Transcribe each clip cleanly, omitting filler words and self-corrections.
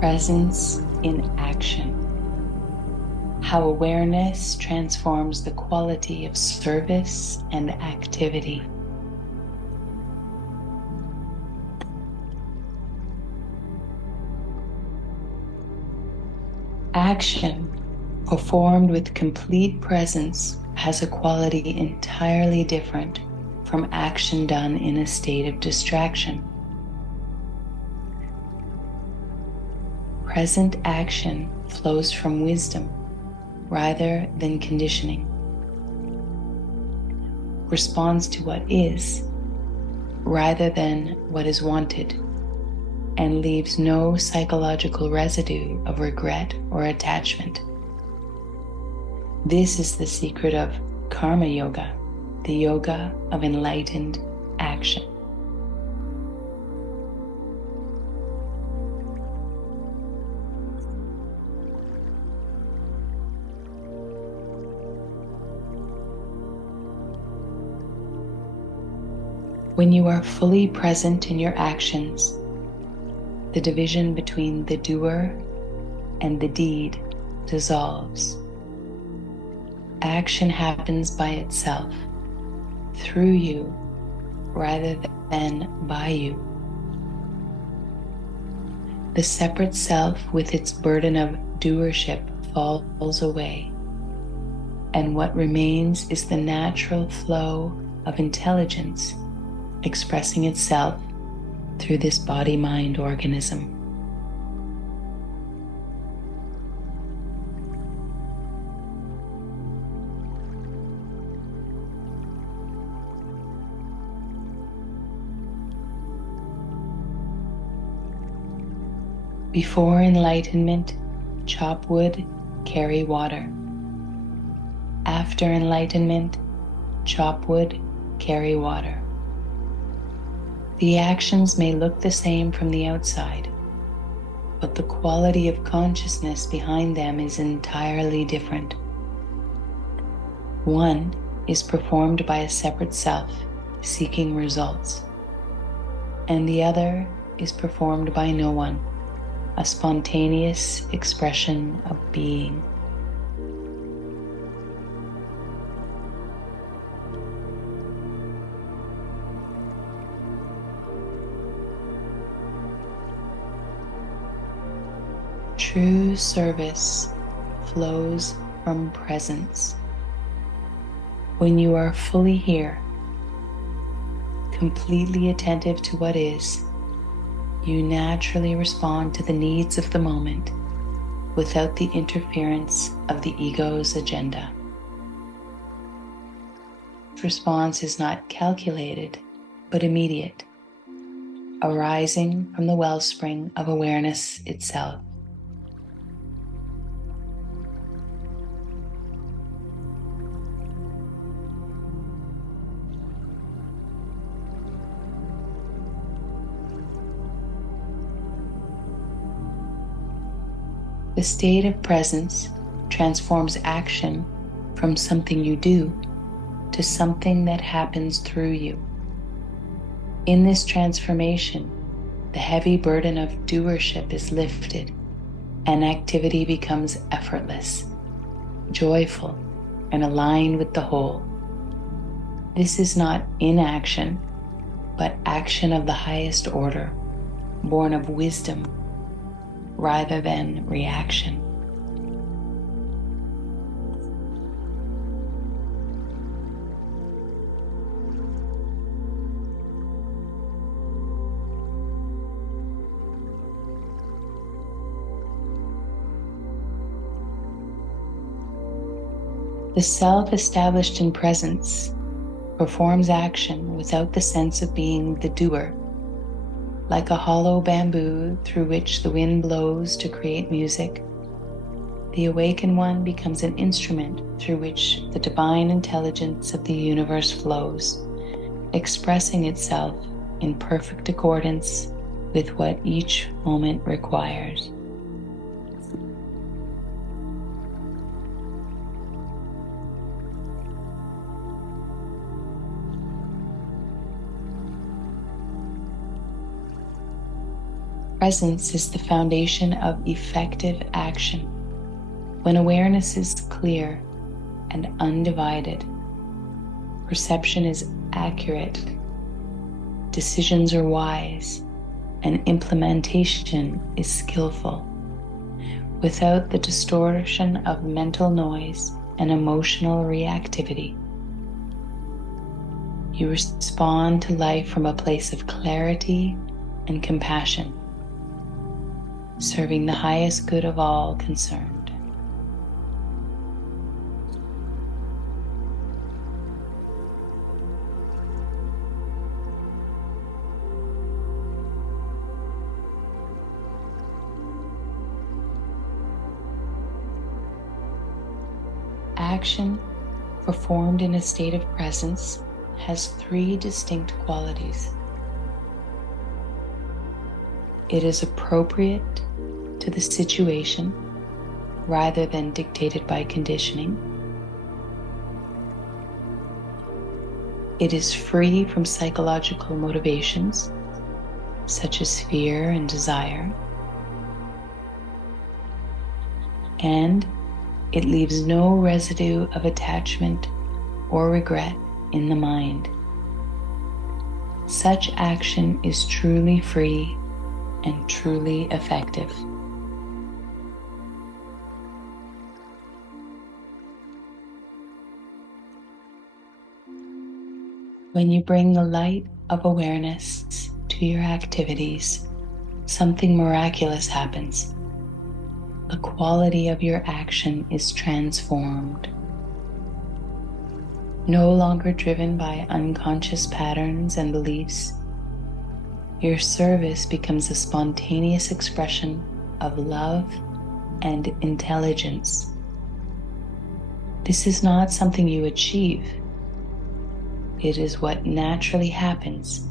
Presence in action. How awareness transforms the quality of service and activity. Action performed with complete presence has a quality entirely different from action done in a state of distraction. Present action flows from wisdom rather than conditioning, responds to what is rather than what is wanted, and leaves no psychological residue of regret or attachment. This is the secret of karma yoga, the yoga of enlightened action. When you are fully present in your actions, the division between the doer and the deed dissolves. Action happens by itself, through you, rather than by you. The separate self with its burden of doership falls away, and what remains is the natural flow of intelligence expressing itself through this body-mind organism. Before enlightenment, chop wood, carry water. After enlightenment, chop wood, carry water. The actions may look the same from the outside, but the quality of consciousness behind them is entirely different. One is performed by a separate self seeking results, and the other is performed by no one, a spontaneous expression of being. True service flows from presence. When you are fully here, completely attentive to what is, you naturally respond to the needs of the moment without the interference of the ego's agenda. Response is not calculated, but immediate, arising from the wellspring of awareness itself. The state of presence transforms action from something you do to something that happens through you. In this transformation, the heavy burden of doership is lifted and activity becomes effortless, joyful, and aligned with the whole. This is not inaction, but action of the highest order, born of wisdom rather than reaction. The self established in presence performs action without the sense of being the doer. Like a hollow bamboo through which the wind blows to create music, the awakened one becomes an instrument through which the divine intelligence of the universe flows, expressing itself in perfect accordance with what each moment requires. Presence is the foundation of effective action. When awareness is clear and undivided, perception is accurate, decisions are wise, and implementation is skillful, without the distortion of mental noise and emotional reactivity. You respond to life from a place of clarity and compassion, serving the highest good of all concerned. Action performed in a state of presence has three distinct qualities. It is appropriate to the situation rather than dictated by conditioning. It is free from psychological motivations such as fear and desire. And it leaves no residue of attachment or regret in the mind. Such action is truly free and truly effective. When you bring the light of awareness to your activities, something miraculous happens. The quality of your action is transformed. No longer driven by unconscious patterns and beliefs, your service becomes a spontaneous expression of love and intelligence. This is not something you achieve. It is what naturally happens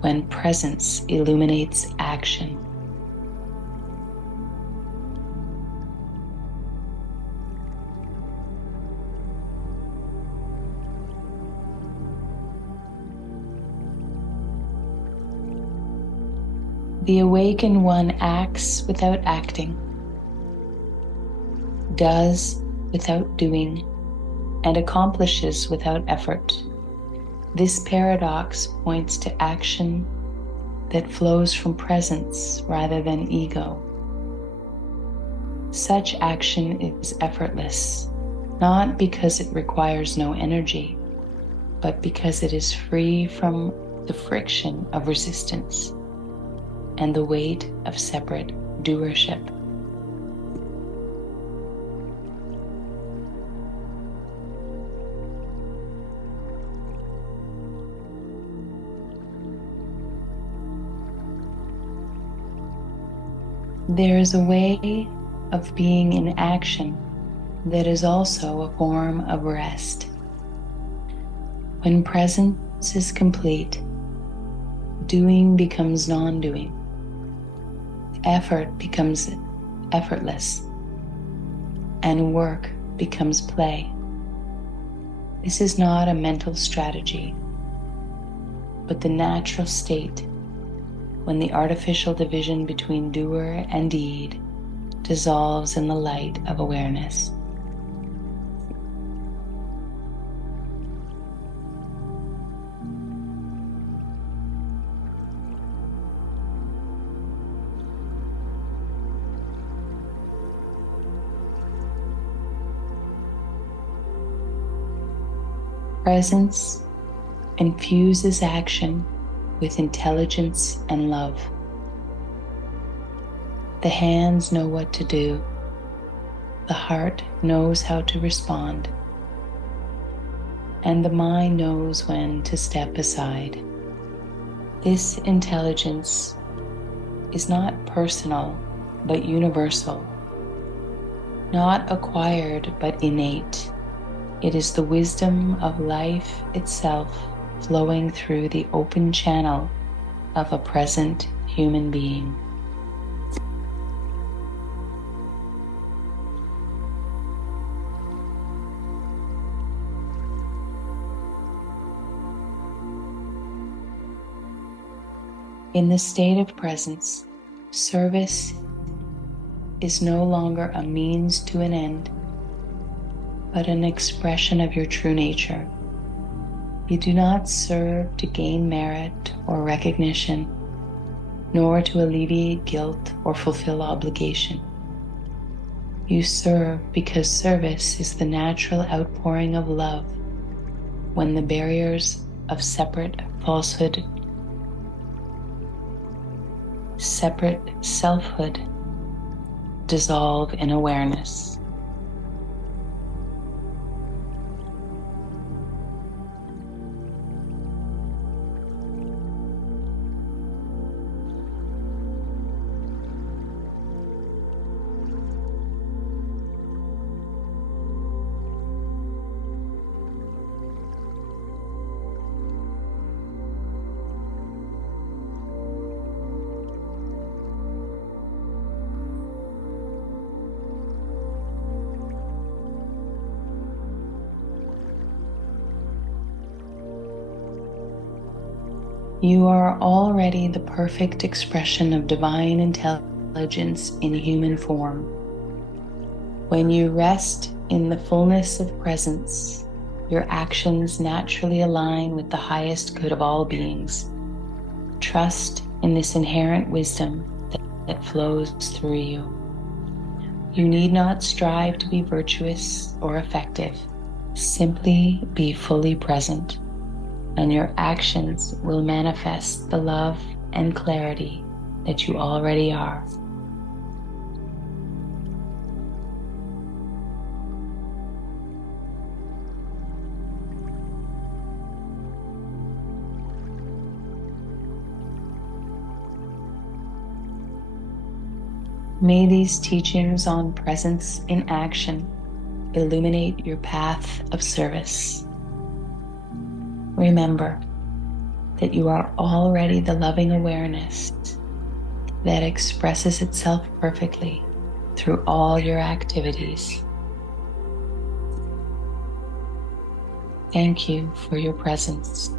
when presence illuminates action. The awakened one acts without acting, does without doing, and accomplishes without effort. This paradox points to action that flows from presence rather than ego. Such action is effortless, not because it requires no energy, but because it is free from the friction of resistance and the weight of separate doership. There is a way of being in action that is also a form of rest. When presence is complete, doing becomes non-doing. Effort becomes effortless, and work becomes play. This is not a mental strategy, but the natural state when the artificial division between doer and deed dissolves in the light of awareness. Presence infuses action with intelligence and love. The hands know what to do. The heart knows how to respond. And the mind knows when to step aside. This intelligence is not personal, but universal. Not acquired, but innate. It is the wisdom of life itself flowing through the open channel of a present human being. In the state of presence, Service is no longer a means to an end, but an expression of your true nature. You do not serve to gain merit or recognition, nor to alleviate guilt or fulfill obligation. You serve because service is the natural outpouring of love when the barriers of separate falsehood, separate selfhood dissolve in awareness. You are already the perfect expression of divine intelligence in human form. When you rest in the fullness of presence, your actions naturally align with the highest good of all beings. Trust in this inherent wisdom that flows through you. You need not strive to be virtuous or effective. Simply be fully present, and your actions will manifest the love and clarity that you already are. May these teachings on presence in action illuminate your path of service. Remember that you are already the loving awareness that expresses itself perfectly through all your activities. Thank you for your presence.